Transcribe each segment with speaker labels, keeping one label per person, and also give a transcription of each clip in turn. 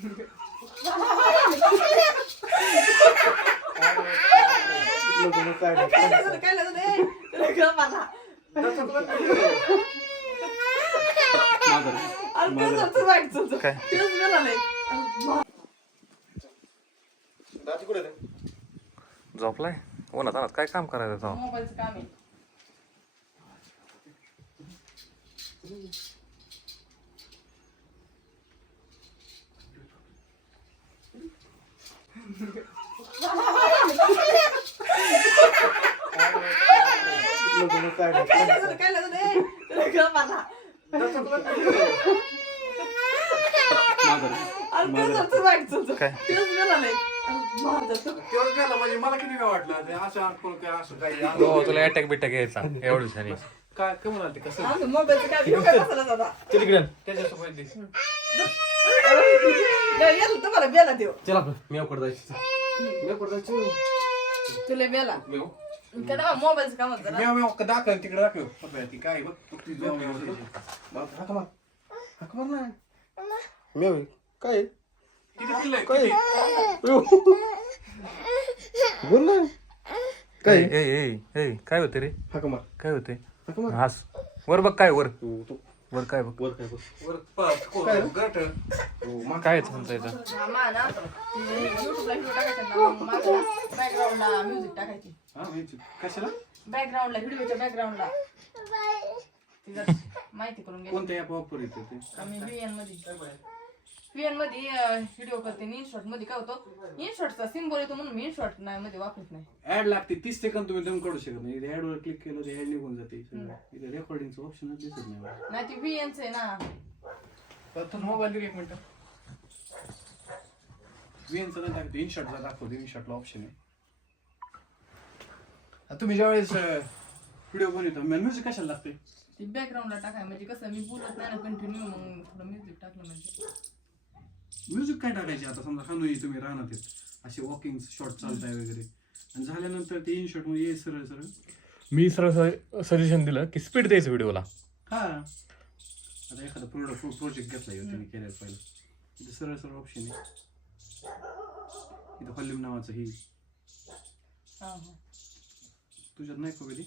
Speaker 1: काय वाईट
Speaker 2: काय? झोपलाय? उन्हात आणत काय काम करायचं
Speaker 1: मोबाईलचं काम आहे
Speaker 3: काय
Speaker 1: काय लागलं काय लागलं ए, तुला गप आला. अरे काय झालं वाईट तुझं?
Speaker 2: काय?
Speaker 1: तेच मिळालंय. माझं
Speaker 3: तेवढं झालं म्हणजे मला किती काय वाटलं ते असं काय असं काही
Speaker 2: हो तुला अटॅक बिटॅक यायचा एवढं दिवसांनी
Speaker 3: काय कमी झालं ते कसं.
Speaker 1: काय
Speaker 3: इकडे त्याच्यासोबत दे.
Speaker 1: तुम्हाला बेला देऊ.
Speaker 3: चल आपलं मी अवकड जायचं. मी अवकड जायचं.
Speaker 1: तुला बेला.
Speaker 3: मेव.
Speaker 1: काय दादा, मोबाईलचं काम होतं.
Speaker 3: मेव मेव दाखव तिकडे दाखव. बघ ती काय बघ. ती मेव मेव बाप, हाक मार. हाक मार ना. मेव काय किती? बोल ना.
Speaker 2: काय ए ए ए काय होते रे?
Speaker 3: हाक मार.
Speaker 2: काय होते
Speaker 3: हाक मार.
Speaker 2: हास. वर बघ काय वर.
Speaker 3: तू तू
Speaker 2: वर काय बघ.
Speaker 3: वर काय बघ. वर पाच काय गट? हो मग
Speaker 2: काय म्हणता याचं
Speaker 1: मा ना, ते YouTubeला video टाकायचे.
Speaker 3: हा कशाला?
Speaker 1: Backgroundला, व्हिडिओच्या. तिला माहिती करून घ्या.
Speaker 3: कोणत्या ऍप वापर येते ते
Speaker 1: आम्ही VN मध्ये. VN मध्ये व्हिडिओ करते इनशॉटमध्ये. काय होतं? इनशॉटचा सिम्बॉल येतो म्हणून मी इनशॉट नाही मध्ये वापरत नाही.
Speaker 3: ऍड लागते तीस सेकंद तुम्ही दम काढू शकत नाही. ऍड वर क्लिक केलं ते ऍड निघून जाते. सगळं. इथे रेकॉर्डिंगचं ऑप्शन दिसत नाही. मला.
Speaker 1: नाही ते VN चं आहे ना.
Speaker 3: तर तुझा मोबाईल दे एक मिनिट व्हीएनचं नाही दाखवतो. इनशॉटला दाखवतो इनशॉटला ऑप्शन आहे. आता तुम्ही ज्यावेळेस व्हिडिओ बनवतो म्युझिक कशाला लागते
Speaker 1: ते बॅकग्राऊंडला टाकाय. म्हणजे कसं मी बोलत नाही ना कंटिन्यू मग थोडं म्युझिक टाकलं म्हणजे.
Speaker 3: म्युझिक काय टाकायचे? आता समजा खानोई तुम्ही राहणार आहेत असे वॉकिंग शॉट चालताय वगैरे. आणि झाल्यानंतर ते इनशॉटमध्ये ये सरळ सरळ.
Speaker 2: मी सरळ सजेशन दिलं की स्पीड द्यायचं व्हिडिओला
Speaker 3: हा आता एखादा प्रोडक्ट प्रोजेक्ट घेतला आहे त्यांनी केलेला पहिला. इथे सरळ सरळ ऑप्शन आहे. इथं हल्लीम नावाचं ही.
Speaker 1: हा हा.
Speaker 3: तुझ्यात नाही का कधी?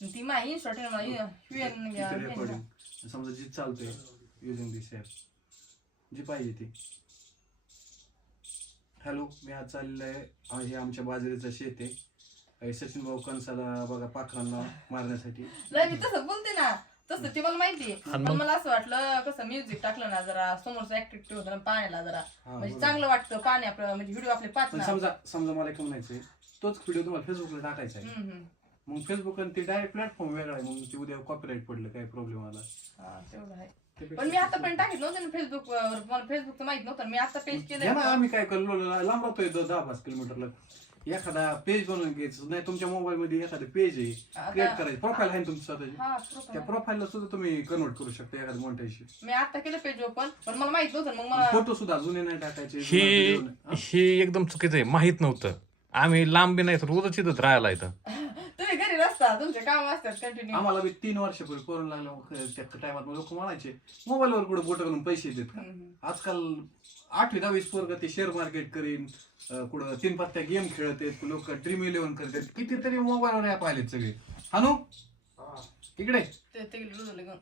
Speaker 1: आणि ती माझी आहे VN
Speaker 3: रेकॉर्डिंग समजा जी चालतंय युजिंग दिस ॲप जी पाहिजे ती. हॅलो मी आज चाललेलं आहे. हा हे आमच्या बाजरीचं शेत आहे. सचिन भाऊ कणसाला बघा पाखरांना मारण्यासाठी.
Speaker 1: नाही मी तसं बोलते ना. तसं ते मला माहिती पण? मला असं वाटलं कसं म्युझिक टाकलं ना जरा समोरचं ऍक्टिव्हिटी होतं ना पाण्याला जरा. म्हणजे. चांगलं वाटतं पाणी आपलं म्हणजे व्हिडिओ आपले पाच
Speaker 3: पण समजा समजा मला एक म्हणायचं तोच व्हिडिओ तुम्हाला फेसबुकला टाकायचा आहे. मग फेसबुक आणि ते डायरेक्ट प्लॅटफॉर्म वेगळा आहे. मग ते उद्या कॉपीराईट पडलं काय प्रॉब्लेम आला.
Speaker 1: तेवढं आहे. पण मी आतापर्यंत टाकीत नव्हतं ना फेसबुक मला फेसबुकचं माहीत नव्हतं. मी आता पेज
Speaker 3: ना
Speaker 1: केलं
Speaker 3: आम्ही काय करलो लांब राहतोय द- दहा पाच किलोमीटरला. एखादा पेज बनवून घ्यायचं. नाही तुमच्या मोबाईल मध्ये एखादं पेज आहे
Speaker 1: आता-
Speaker 3: क्रिएट करायचं. प्रोफाईल आहे ना तुमची स्वतःची
Speaker 1: हा
Speaker 3: त्या
Speaker 1: profile.
Speaker 3: प्रोफाईलला सुद्धा तुम्ही कन्वर्ट करू शकता एखाद्या मोठ्याशी
Speaker 1: मी आता केलं पेज ओपन पण मला माहीत नव्हतं मग मला
Speaker 3: फोटो सुद्धा जुने नाही टाकायचे
Speaker 2: ही
Speaker 3: जुना video नाही. हा?
Speaker 2: ही एकदम चुकीचं आहे. माहीत नव्हतं. आम्ही लांब बी नाही तर रोजच इथंच राहायला इथं.
Speaker 1: नसता तुमचे काम असतात कंटिन्यू
Speaker 3: आम्हाला बी तीन वर्षापूर्वी कोरोना लागल्या त्या टायमात लोक म्हणायचे मोबाईलवर कुठे बोट घालून पैसे देत का? आजकाल आठवी दहावी पोरग ते शेअर मार्केट करीन अं, कुठं तीन पत्त्या गेम खेळत लोक ड्रीम इलेव्हन करतात कितीतरी मोबाईलवर ऍप आलेत सगळे. हानू? इकडे.
Speaker 1: ते घेऊन.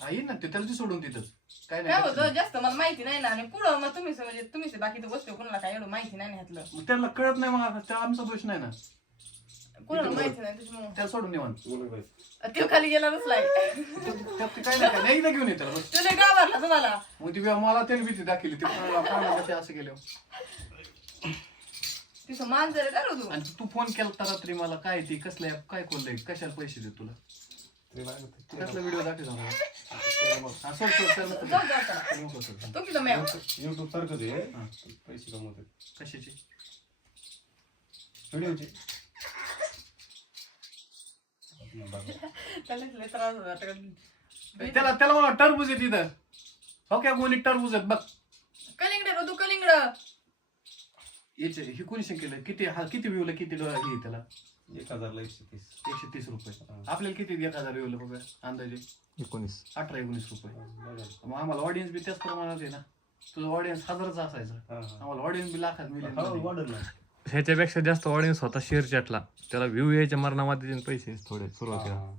Speaker 3: हा, येईन ना ते त्याला ती सोडून तिथंच काय
Speaker 1: काय
Speaker 3: नाही.
Speaker 1: जास्त मला माहिती नाही ना आणि पुढं मग तुम्ही म्हणजे तुम्ही बाकीच्या गोष्टी कोणाला काय एवढं माहिती नाही ह्यातलं.
Speaker 3: मग त्याला कळत नाही मग त्या आमचा दोष नाही ना.
Speaker 1: कोणाला माहिती नाही
Speaker 3: त्याला सोडून
Speaker 1: तो खाली गेला नसलाय
Speaker 3: त्यात ते काय नाही काय नाही एकदा घेऊन येत त्याला बस.
Speaker 1: तुला का मारला तुम्हाला
Speaker 3: मग ती मला त्याने भीती दाखवली ते असं केलं
Speaker 1: तिथं मांजर काय तू?
Speaker 3: आणि तू फोन केला तर रात्री मला काय ती? कसलं app, काय खोललंय कशाला पैसे देत तुला? कसला व्हिडिओ दाखव मला? हा, सोड, सोड, सोड, नको.
Speaker 1: जाऊ जाऊ चला.
Speaker 3: देऊ. नको सोड.
Speaker 1: तो किती मेव
Speaker 4: युट्यूब आहे
Speaker 3: हा.
Speaker 4: पैसे कमवतात.
Speaker 3: कशाची?
Speaker 4: व्हिडिओचे
Speaker 1: त्याला लय त्रास होता आता.
Speaker 3: त्याला त्याला मला टरबूज आहे तिथं. हो क्या कोणी टरबूज आहेत बघ.
Speaker 1: कलिंगड ऋतू कलिंगड.
Speaker 3: याचे हे कोणी केलं किती हा किती व्ह्यूला किती डॉलर हे त्याला?
Speaker 4: एक हजारला एकशे तीस.
Speaker 3: एकशे तीस रुपये. आपल्याला किती एक हजार व्ह्यूला बघा अंदाजे.
Speaker 2: एकोणीस.
Speaker 3: अठरा एकोणीस रुपये.
Speaker 4: बघा.
Speaker 3: मग आम्हाला ऑडियन्स बी त्याच प्रमाणात आहे ना. तुझा ऑडियन्स हजाराचा असायचा. आम्हाला ऑडियन्स बी लाखात
Speaker 4: हो,
Speaker 3: मिळेल
Speaker 4: वाढेल.
Speaker 2: ह्याच्यापेक्षा जास्त ऑडियन्स होता शेअर चॅटला त्याला व्ह्यू यायच्या मरणामध्ये पैसे. थोडे सुरुवातीला.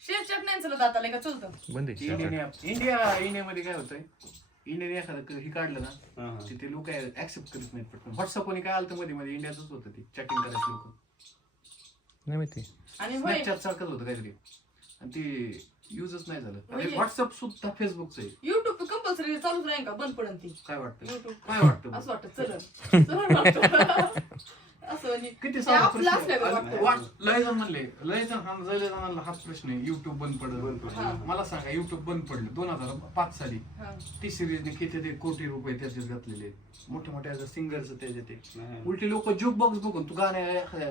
Speaker 1: शेअर चॅट नाही चलत आता का चलतं.
Speaker 2: बंदी
Speaker 3: इंडिया इंडिया इंडियामध्ये काय होतंय? इंडियाने एखादं हे काढलं ना
Speaker 4: हा.
Speaker 3: तिथे लोक ऍक्सेप्ट करीत नाहीत पटकन. व्हॉट्सअपने काय आलं मध्ये मध्ये इंडियाच होतं ते चॅटिंग करायचे लोक.
Speaker 2: नाही माहिती.
Speaker 1: आणि होय.
Speaker 3: स्नॅपचॅट सारखंच होतं काहीतरी. आणि ते युजच नाही झालं.
Speaker 1: म्हणजे-
Speaker 3: व्हॉट्सअप सुद्धा फेसबुकचं आहे.
Speaker 1: युट्यूब कंपल्सरी चालूच राहील का बंद पडन ती
Speaker 3: काय वाटतं काय वाटतं
Speaker 1: असं वाटतं चल चल वाटतं. असं
Speaker 3: किती
Speaker 1: ते
Speaker 3: सारा
Speaker 1: आपलं
Speaker 3: प्रश्न
Speaker 1: असल्यागत
Speaker 3: आहे.
Speaker 1: वाटतं.
Speaker 3: वाट- लय जण म्हणले लय जण हा लय जणांना हाच प्रश्न आहे युट्यूब बंद
Speaker 4: बंद
Speaker 3: पडलं
Speaker 4: पडलं.
Speaker 1: हा.
Speaker 3: मला सांगा युट्यूब बंद पडलं दोन हजार पाच साली
Speaker 1: हा.
Speaker 3: ती सिरीजने किती ते कोटी रुपये त्याच्यात घातलेले आहेत. मोठ्या मोठ्या सिंगरचं त्याच्यात ते
Speaker 4: नाही.
Speaker 3: उलटी लोक जुक बॉक्स बघून तू गाणे एखाद्या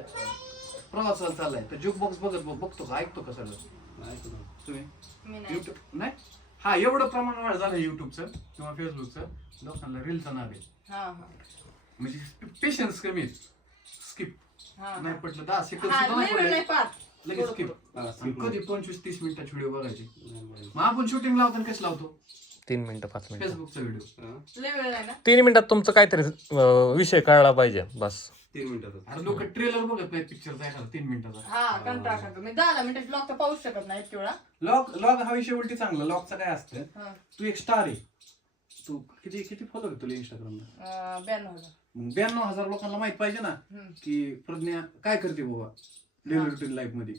Speaker 3: प्रवासाला चाललाय तर जुक बॉक्स बघत बघ- बघतो का ऐकतो का सगळं
Speaker 4: नाही ऐकू ना.
Speaker 3: तुम्ही
Speaker 1: मी नाही
Speaker 3: युट्यूब नाही हा एवढं प्रमाण वाढ झालं युट्यूबचं किंवा फेसबुकचं. लोकांना रीलचं नाव आहे.
Speaker 1: हा हा.
Speaker 3: म्हणजे पेशन्स कमी स्किप
Speaker 1: हा
Speaker 3: नाही पटलं दहा सेकंद
Speaker 1: हा
Speaker 3: सुद्धा
Speaker 1: लय
Speaker 3: नाही
Speaker 1: वेळ नाही
Speaker 3: पडले
Speaker 1: पाहत
Speaker 3: लगेच स्किप.
Speaker 4: हा, skip
Speaker 3: कधी पंचवीस तीस मिनिटाचे व्हिडिओ बघायचे. मग आपण शूटिंग लावताना कसं लावतो?
Speaker 2: तीन मिनिटं पाच मिनिटं.
Speaker 3: फेसबुकचा व्हिडिओ
Speaker 1: लय वेळ नाही ना?
Speaker 2: तीन मिनिटात तुमचं काहीतरी अं, विषय कळला पाहिजे बस.
Speaker 4: तीन
Speaker 3: अरे लोक ट्रेलर बघत नाही पिक्चरचा एखादा तीन मिनिटाचा.
Speaker 1: हा कंटाळा करतो. मी दहा ब्लॉग तर पाहूच शकत नाही इतके वेळा.
Speaker 3: लॉग लॉग हा विषय उलटी चांगला. लॉगचा काय असतं
Speaker 1: हा.
Speaker 3: तू एक स्टार आहे. तू किती किती फॉलो आहे तुला इंस्टाग्रामला
Speaker 1: अं, ब्याण्णव हजार.
Speaker 3: मग ब्याण्णव हजार लोकांना माहीत पाहिजे ना
Speaker 1: हम्म.
Speaker 3: की प्रज्ञा काय करते बाबा? डेली
Speaker 1: हा.
Speaker 3: रुटीन
Speaker 4: लाईफमध्ये.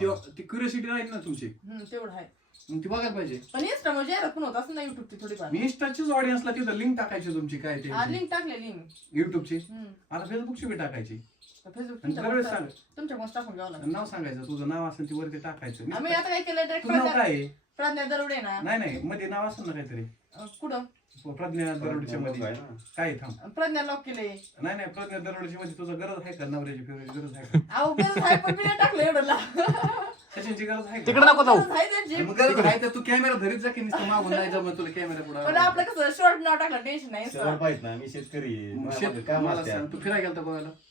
Speaker 3: तेव्हा ती क्युरियोसिटी राहील ना तुमची.
Speaker 1: हम्म, तेवढं आहे.
Speaker 3: मग ती बघायला पाहिजे.
Speaker 1: पण इंस्टा जाहिरात पण होत असं ना युट्यूबची थोडीफार.
Speaker 3: मी इंस्टाचीच ऑडियन्सला तिथं लिंक टाकायची तुमची काय ते.
Speaker 1: लिंक टाकलेली मी
Speaker 3: युट्यूबची
Speaker 1: हम्म.
Speaker 3: आता फेसबुकची बी टाकायची.
Speaker 1: फेसबुक
Speaker 3: आणि दरवेळेस सांग
Speaker 1: तुमच्या टाकून घ्यावं लागेल
Speaker 3: नाव सांगायचं तुझं नाव असेल ती वरती टाकायचं.
Speaker 1: आम्ही आता काय केलं direct
Speaker 3: तुझं नाव
Speaker 1: प्रज्ञा
Speaker 3: काय आहे?
Speaker 1: प्रज्ञा दरोडे ना?
Speaker 3: नाही नाही मध्ये नाव असेल ना काहीतरी.
Speaker 1: अं, कुठं?
Speaker 3: प्रज्ञा दरोडच्या मध्ये.
Speaker 4: आहे ना.
Speaker 3: काय आहे थांब.
Speaker 1: प्रज्ञा लॉक केले.
Speaker 3: नाही नाही प्रज्ञा दरोडच्या मध्ये तुझं गरज आहे का? नवऱ्याची फेवरेट गरज आहे का?
Speaker 1: अहो गरज आहे पण मी नाही टाकलं एवढं ला
Speaker 3: कशाची गरज आहे का?
Speaker 2: तिकडे नको जाऊ
Speaker 1: गरज आहे त्यांची.
Speaker 3: मग गरज आहे तर तू कॅमेरा धरीत जा की नुसतं मागून नाही जमत तुला कॅमेरा
Speaker 1: पण
Speaker 3: पुढे
Speaker 1: आपलं कसं शॉर्ट नाव टाकलं टेन्शन नाही
Speaker 4: सरळ पाहिजे ना मी शेतकरी आहे. मला मागं काम
Speaker 3: मला
Speaker 4: असते.
Speaker 3: सांग तू फिरायला गेलता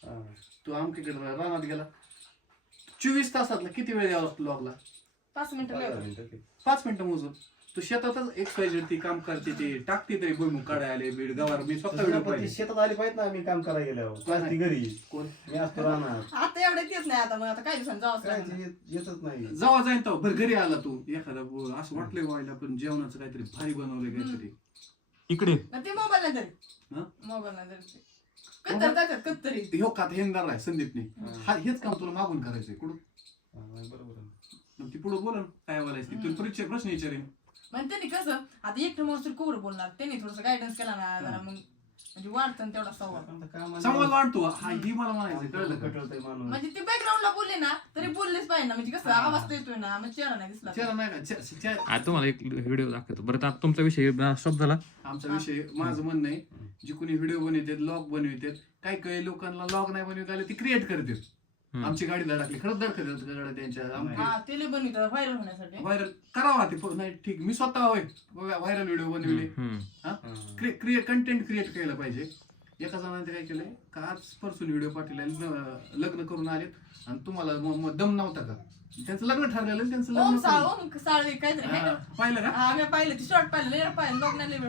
Speaker 4: हा.
Speaker 3: तू आमकीकडे रानात गेला चोवीस तासातला किती वेळ द्यावा लागतो लॉगला
Speaker 1: पाच मिनिटं लागतात.
Speaker 4: मिनिटं.
Speaker 3: पाच मिनिटं मोजून तू शेतातच एक्सपायझेड ती काम करते ते. टाकते तरी भुईमुग काढाय आले बीड गवार मी स्वतः व्हिडिओ
Speaker 4: पण ती
Speaker 3: पाहिले.
Speaker 4: शेतात आली पाहिजे ना मी काम करायला गेल्यावर.
Speaker 3: कोण
Speaker 4: ती घरी.
Speaker 3: कोण?
Speaker 4: मी असतो राहणार.
Speaker 1: आता एवढं येत नाही आता मग आता काही दिवसांनी जावंच
Speaker 4: काय
Speaker 1: लागणार.
Speaker 4: ते येत- येतच नाही.
Speaker 3: जेव्हा जाईन तेव्हा. बरं घरी आला तू. एखादा असं वाटलंय व्हायला पण जेवणाचं काहीतरी भारी बनवलंय काहीतरी.
Speaker 2: इकडे.
Speaker 1: मग ते मोबाईल नाही तरी
Speaker 3: हा?
Speaker 1: मोबाईल? नाही तरी कत्तर त्याच्यात कत्तरी
Speaker 3: ह्यो का हेंदार आहे संदीपने.
Speaker 4: हा.
Speaker 3: हेच काम तुला मागून करायचंय कुठं?
Speaker 4: हा, नाही, बरोबर आहे.
Speaker 3: मग ती पुढे बोलन काय बोलायचं. ती तुला परीक्षा प्रश्न विचारेन.
Speaker 1: मग त्यांनी कसं आता एकटं माणूस कोवर बोलणार. त्यांनी थोडस गायडन्स केला ना जरा मग म्हणजे वाढतं ना तेवढा संवाद
Speaker 4: आता कामाला-
Speaker 3: समाज वाटतो हा ही मला म्हणायचं कळलं का?
Speaker 4: कटळतंय माणूस.
Speaker 1: म्हणजे ते बॅकग्राऊंडला बोलले ना तरी बोललेच पाहिजे ना. म्हणजे कसं
Speaker 3: हा.
Speaker 1: आवाज तर येतोय ना मग चेहरा नाही दिसला.
Speaker 3: चला नाही का चे- चे-
Speaker 2: आता तुम्हाला एक व्हिडिओ दाखवतो. बरं आता तुमचा विषय स्टॉप झाला.
Speaker 3: आमचा विषय माझं म्हणणं आहे जे कोणी व्हिडिओ बनवतात लॉग बनवतात काही काही लोकांना लॉग नाही बनवता आले ती क्रिएट करतात. आमची गाडी धडकली खरंच धडकत गाड्या त्यांच्या.
Speaker 1: हा ते लय बनवितात व्हायरल होण्यासाठी.
Speaker 3: व्हायरल करावा ते नाही ठीक. मी स्वतः होय. व्हायरल व्हिडिओ बनवले.
Speaker 4: हा.
Speaker 3: क्रिएट कंटेंट क्रिएट केलं पाहिजे. एका जणांनी काय केलंय? का आज परसून व्हिडिओ पाठवले लग्न करून आलेत. आणि तुम्हाला दम नव्हता का? त्यांचं लग्न ठरलेलं त्यांचं लग्न
Speaker 1: साळवे काहीतरी
Speaker 3: पाहिलं का?
Speaker 1: पाहिलं. ती शॉर्ट पाहिलं.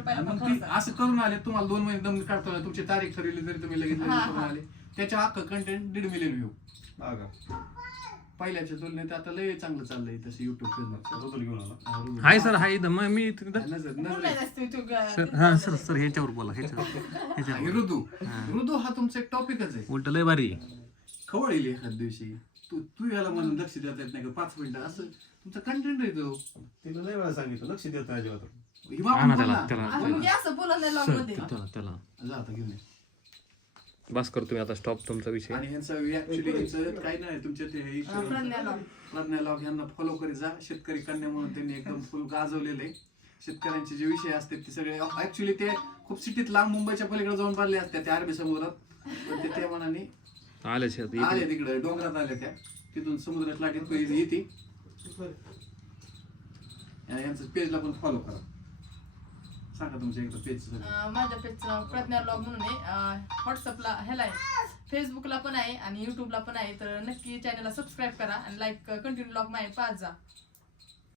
Speaker 1: पाहिलं.
Speaker 3: असं करून आले. तुम्हाला दोन महिने दम काढतो तुमची तारीख ठरवली तरी तुम्ही लगेच. आले. त्याच्या अख्खं कंटेंट दीड मिलियन व्ह्यू? पहिल्याच्या तुलनेत आता लय चांगलं चाललंय तसं युट्यूब फेसबुक
Speaker 4: घेऊन आला.
Speaker 2: Hi sir hi. इथं मग मी
Speaker 3: नजर नजर.
Speaker 2: सर हा सर ह्याच्यावर बोला ह्याच्यावर.
Speaker 3: हा,
Speaker 2: ह्याच्यावर
Speaker 3: हे ऋतू. ऋतू हा तुमचा एक टॉपिकच आहे.
Speaker 2: उलट लय भारी
Speaker 3: खवळ येईल एखाद दिवशी. तू तू याला म्हणून लक्ष देता येत नाही का? पाच मिनिटं असं तुमचा कंटेंट आहे तो.
Speaker 4: तिला लय वेळा सांगितलं लक्ष देत नाही अजिबात
Speaker 3: बोल
Speaker 2: त्याला. त्याला त्याला. त्याला.
Speaker 3: जा आता घेऊन ये.
Speaker 2: बस करतो मी आता स्टॉप तुमचा विषय.
Speaker 3: आणि ह्यांचं ऍक्च्युली ह्यांचं काही नाही तुमच्या ते हे
Speaker 1: हा, प्रज्ञा लॉग.
Speaker 3: प्रज्ञा लॉग यांना फॉलो करीत जा. शेतकरी कन्या म्हणून त्यांनी एकदम फुल गाजवलेलं आहे. शेतकऱ्यांचे जे विषय असतात ते सगळे ऍक्च्युली ते खूप सिटीत लांब मुंबईच्या पलीकडे जाऊन पाडले असतात त्या अरबी समुद्रात. पण ते त्या मनाने
Speaker 2: आले शेत
Speaker 3: आले तिकडे डोंगरात आल्या त्या. तिथून समुद्रात लाटीत पहिली येते. आणि यांचं पेजला पण फॉलो करा. सांगा तुमच्या एकदा पेज
Speaker 1: अं, माझ्या पेजचं नाव प्रज्ञा लॉग म्हणून आहे. व्हॉट्सअपला ह्याला आहे. फेसबुकला पण आहे आणि युट्यूबला पण आहे. तर नक्की चॅनलला सबस्क्राईब करा आणि लाईक कंटिन्यू ब्लॉग माझे पाच जा.